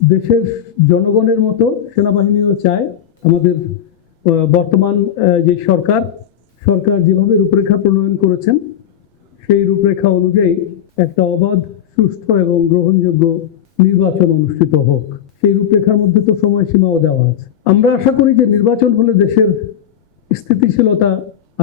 দেশের জনগণের মতো সেনাবাহিনীও চায় আমাদের বর্তমান যে সরকার সরকার যেভাবে রূপরেখা প্রণয়ন করেছেন, সেই রূপরেখা অনুযায়ী একটা অবাধ, সুষ্ঠু এবং গ্রহণযোগ্য নির্বাচন অনুষ্ঠিত হোক। সেই রূপরেখার মধ্যে তো সময়সীমাও দেওয়া আছে। আমরা আশা করি যে নির্বাচন হলে দেশের স্থিতিশীলতা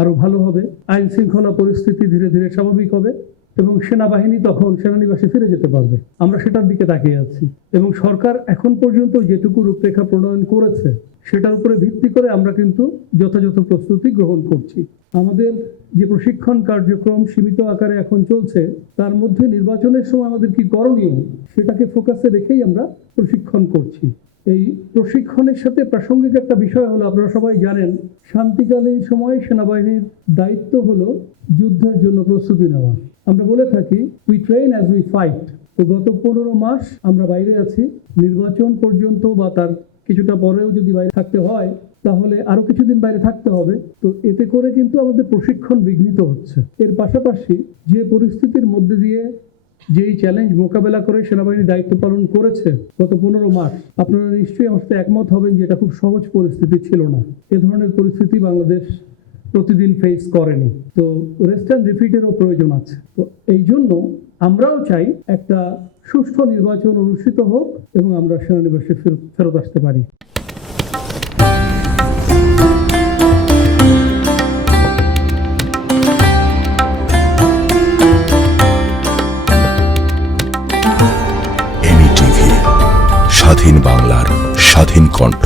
আরও ভালো হবে আইন শৃঙ্খলা পরিস্থিতি ধীরে ধীরে স্বাভাবিক হবে। এবং সেনাবাহিনী তখন সেনানিবাসে ফিরে যেতে পারবে। আমরা সেটার দিকে তাকিয়ে আছি। এবং সরকার এখন পর্যন্ত যেটুকু রূপরেখা প্রণয়ন করেছে, সেটার উপরে ভিত্তি করে আমরা কিন্তু যথাযথ প্রস্তুতি গ্রহণ করছি। আমাদের যে প্রশিক্ষণ কার্যক্রম সীমিত আকারে এখন চলছে, তার মধ্যে নির্বাচনের সময় আমাদের কি করণীয়, সেটাকে ফোকাসে রেখেই আমরা প্রশিক্ষণ করছি। এই প্রশিক্ষণের সাথে প্রাসঙ্গিক একটা বিষয় হলো, আপনারা সবাই জানেন, শান্তিকালীন সময় সেনাবাহিনীর দায়িত্ব হলো যুদ্ধের জন্য প্রস্তুতি নেওয়া। আমরা বলে থাকি we train as we fight তো গত পনেরো মাস আমরা বাইরে আছি। নির্বাচন পর্যন্ত বা তার কিছুটা পরেও যদি বাইরে থাকতে হয়, তাহলে আরও কিছুদিন বাইরে থাকতে হবে। তো এতে করে কিন্তু আমাদের প্রশিক্ষণ বিঘ্নিত হচ্ছে। এর পাশাপাশি যে পরিস্থিতির মধ্যে দিয়ে যেই চ্যালেঞ্জ মোকাবেলা করে সেনাবাহিনী দায়িত্ব পালন করেছে গত পনেরো মাস, আপনারা নিশ্চয়ই আমার সাথে একমত হবেন যে এটা খুব সহজ পরিস্থিতি ছিল না। এ ধরনের পরিস্থিতি বাংলাদেশ প্রতিদিন ফেস করেনি। তো রেস্ট অ্যান্ড রিফিটেরও প্রয়োজন আছে। তো এই জন্য আমরাও চাই একটা সুষ্ঠু নির্বাচন অনুষ্ঠিত হোক এবং আমরা সেনানিবাসে ফেরত ফেরত আসতে পারি। স্বাধীন বাংলার স্বাধীন কণ্ঠ।